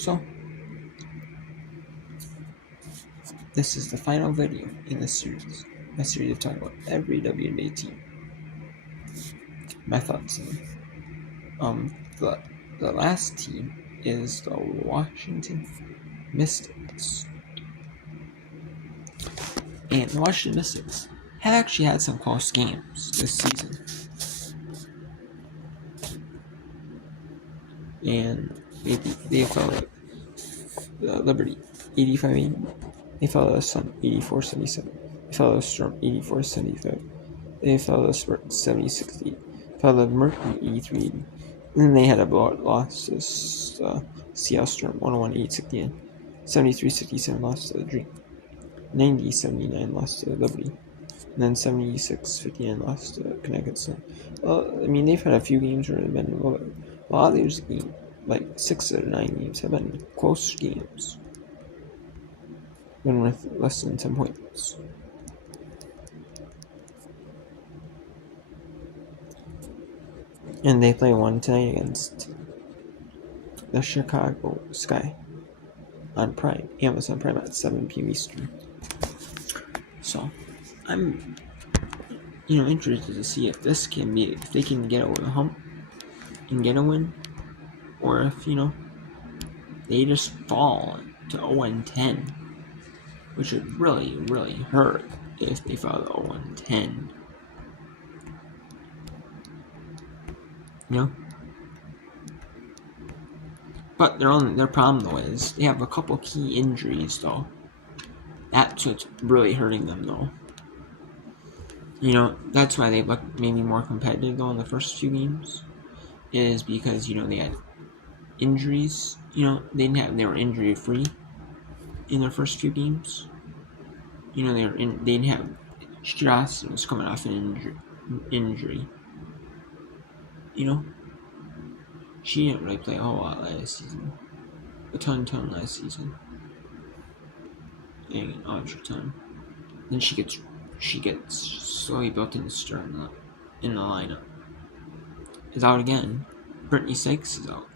So, this is the final video in this series. My series of talking about every WNBA team. My thoughts on the last team is the Washington Mystics. And the Washington Mystics have actually had some close games this season. And they fell the Liberty 85-80. They fell the Sun 84-77. They fell the Storm 84-75. They fell the Spurs 70-68. Fell the Mercury 83-80. And then they had a blowout loss to Seattle Storm 101-8-69. 73-67 loss to the Dream. 90-79 loss to the Liberty. And then 76-59 loss to Connecticut Sun. I mean, they've had a few games where they've been a lot of these games, like 6 out of 9 games, have been close games. Been with less than 10 points. And they play one tonight against the Chicago Sky on Prime, Amazon Prime at 7 p.m. Eastern. So, I'm, interested to see if they can get over the hump and get a win, or if, they just fall to 0-10, which would really, really hurt if they fall to 0-10. But their problem though is they have a couple key injuries though. That's what's really hurting them though. That's why they look maybe more competitive though in the first few games, is because they had injuries. They were injury free in their first few games. They didn't have Strauss was coming off an injury. She didn't really play a whole lot last season. A ton last season. And extra time. Then she gets slowly built in the lineup. Is out again. Brittany Sykes is out.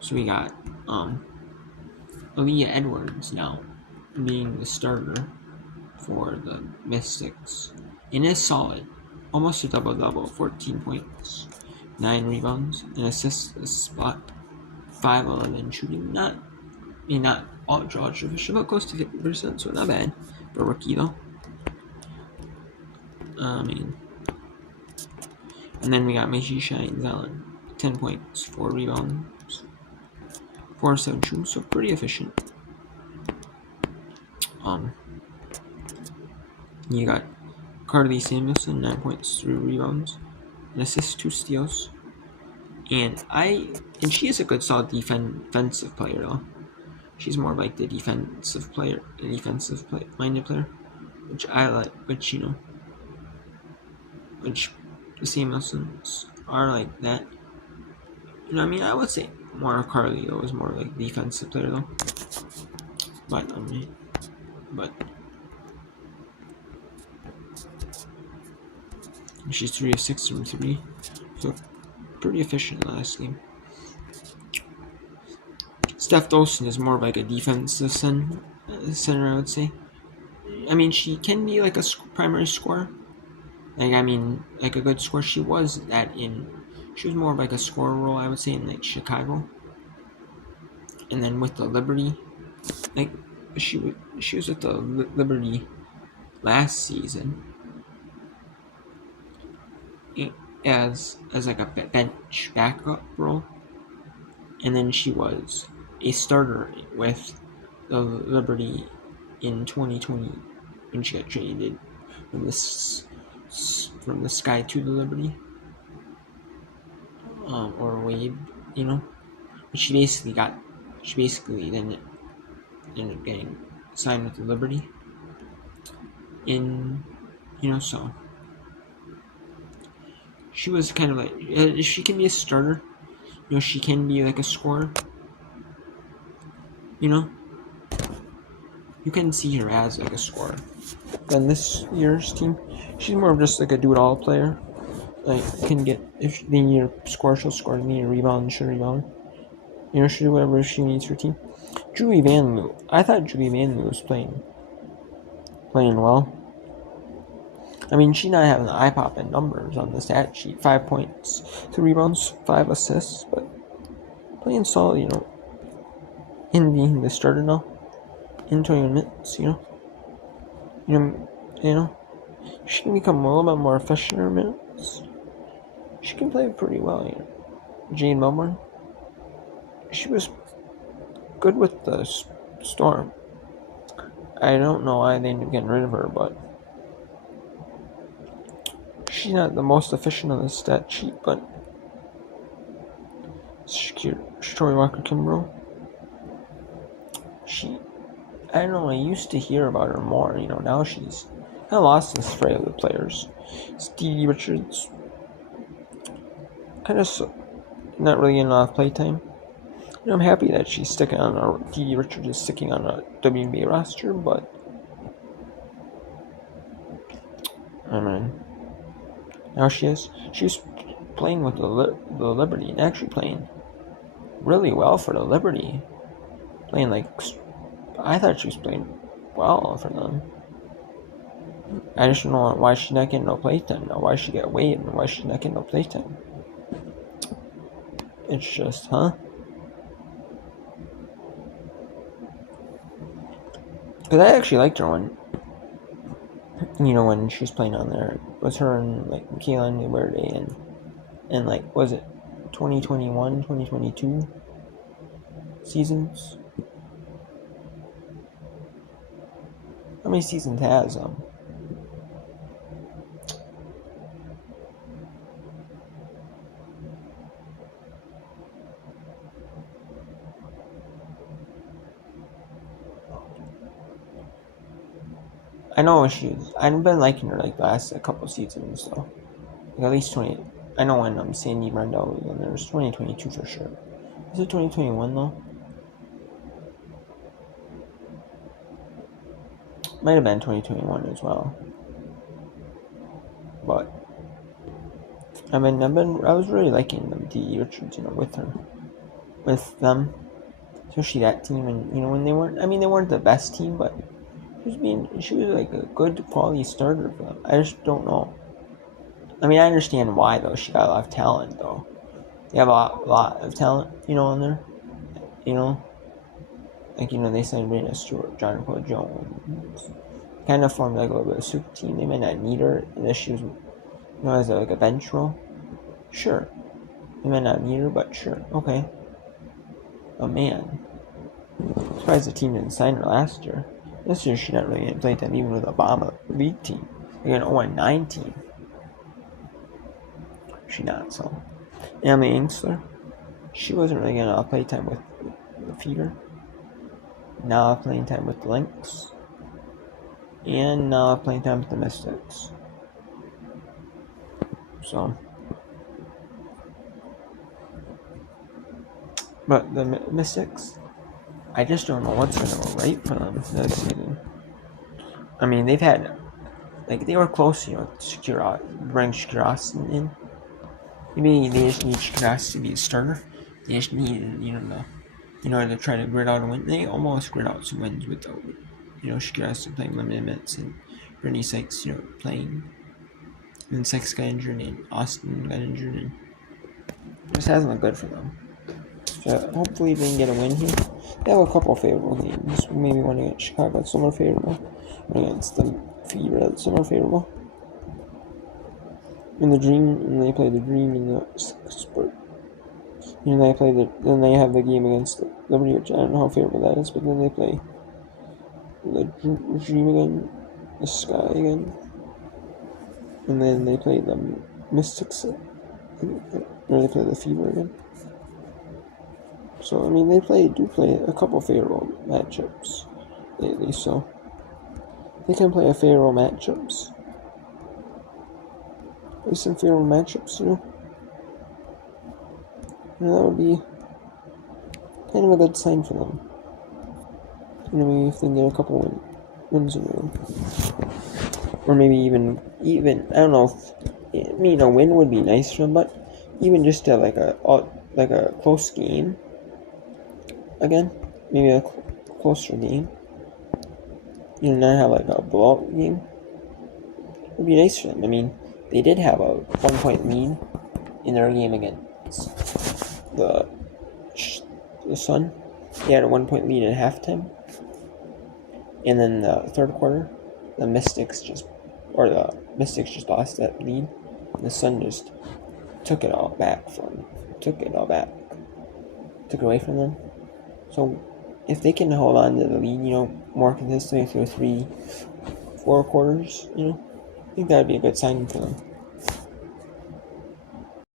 So we got Aaliyah Edwards now being the starter for the Mystics. And is solid. Almost a double-double, 14 points, 9 rebounds, and assists, a spot, 5-11 shooting. Not ultra efficient, but close to 50%, so not bad for a rookie though. And then we got Macy Shines Allen, 10 points, 4 rebounds, 4-7 shooting, so pretty efficient. You got Carly Samuelson, 9 points, 3 rebounds, an assist, 2 steals. And she is a good solid defensive player though. She's more like the defensive minded player, which I like, which the Samuelsons are like that. I would say more of Carly though is more like defensive player though. But she's 3 of 6 from 3, so pretty efficient last game. Steph Dolson is more of like a defensive center, I would say. She can be like a primary scorer. Like a good scorer. She was more of like a scorer role, I would say, in like Chicago. And then with the Liberty, like she was with the Liberty last season as like a bench backup role, and then she was a starter with the Liberty in 2020 when she got traded from the Sky to the Liberty, or Wade, But she basically then ended up getting signed with the Liberty, so she was kind of like, she can be a starter, she can be like a scorer, you can see her as like a scorer. Then this year's team, she's more of just like a do-it-all player, like can get, if they need a score, she'll score. If they need a rebound, she'll rebound. You know, she'll do whatever she needs for her team. Julie Van Loo. I thought Julie Van Loo was playing well. I mean, she not having the eye-popping numbers on the stat sheet. 5 points, 2 rebounds, 5 assists, but playing solid, you know. In being the starter now. In 20 minutes, you know. She can become a little bit more efficient in her minutes. She can play pretty well, you know. Jane Melbourne. She was good with the Storm. I don't know why they ended up getting rid of her, but she's not the most efficient on the stat sheet, but Shatori Walker-Kimbrough, I don't know, I used to hear about her more, you know, now she's kind of lost in this fray of the players. Stevie Richards, kind of not really getting enough playtime. You know, I'm happy that she's sticking on Stevie Richards is sticking on a WNBA roster, but I mean, now she's playing with the Liberty and actually playing really well for the Liberty. Playing like, I thought she was playing well for them. I just don't know why she's not getting no playtime now. Why she get waived and why she's not getting no playtime. It's just, huh? Because I actually liked her when she was playing on there. It was her and like Michaela Newberry and like, was it 2021, 2022 seasons? How many seasons has I know I've been liking her like the last couple seasons though. Like at least 20. I know when Sandy Brendel was in there, it was 2022 for sure. Is it 2021 though? Might have been 2021 as well. But I was really liking them, D. Richards, you know, with them, especially that team, and you know when they weren't the best team, but she was like a good quality starter for them. I just don't know. I mean, I understand why though. She got a lot of talent though. They have a lot of talent, you know, on there. You know, like they signed Rena Stewart, Jonathan Jones. Kind of formed like a little bit of a super team. They might not need her unless she was, as like a bench role. Sure, they might not need her, but sure, okay. Oh man, I'm surprised the team didn't sign her last year. This year she not really getting play time even with Obama league team. They're an 0-9 team. She not so. Emily Ainsler, she wasn't really getting a lot of play time with the Feeder. Now playing time with the Lynx. And now playing time with the Mystics. So, but the Mystics, I just don't know what's going to go right for them this season. I mean, they've had, like, they were close, to bring Shakira Austin in. Maybe they just need Shakira to be a starter. They just need, to try to grit out a win. They almost grit out some wins without, Shakira Austin playing limited minutes and Brittany Sykes, playing. And Sykes got injured and Austin got injured and it just hasn't looked good for them. So hopefully they can get a win here. They have a couple of favorable games. Maybe one against Chicago that's somewhat favorable. One against the Fever that's somewhat favorable. In the Dream, and they play the Dream in the Sport. Then they have the game against the Liberty, which I don't know how favorable that is, but then they play the Dream again, the Sky again, and then they play the Mystics, or they play the Fever again. So I mean, they do play a couple favorable matchups lately, so they can play a favorable matchups. Play some favorable matchups, and that would be kind of a good sign for them. Maybe if they can get a couple wins in a row. Or maybe even I don't know if I mean, a win would be nice for them, but even just to like a close game again, maybe a closer game. You know, not have like a blowout game. It would be nice for them. I mean, they did have a 1 point lead in their game against the Sun. They had a 1 point lead at halftime, and then the third quarter, the Mystics just lost that lead. The Sun just took it away from them. So if they can hold on to the lead, more consistently through 3-4 quarters, I think that would be a good sign for them.